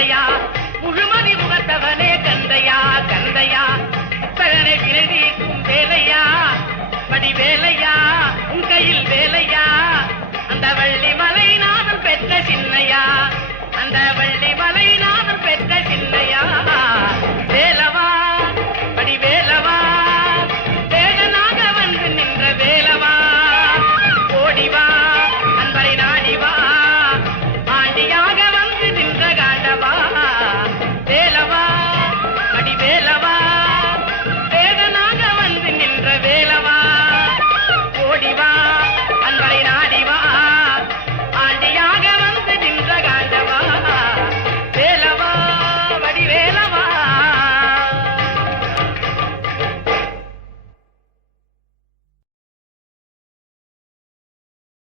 கந்தையா முழுமதி முகத்தவனே கந்தையா கந்தையா பரனை விரைக்கும் வேலையா படி வேலையா உன் கையில் வேலையா அந்த வள்ளி மலை நாதம் பெற்ற சின்னையா அந்த வள்ளி மலை நாதம் பெற்ற சின்னையா வேலவா படி வேலவா வேகனாக வந்து நின்ற வேலவா ஓடிவா அன்பரை நாடிவா ஆண்டியாக வந்து நின்ற காண்டவா வேலவா படி வேலவா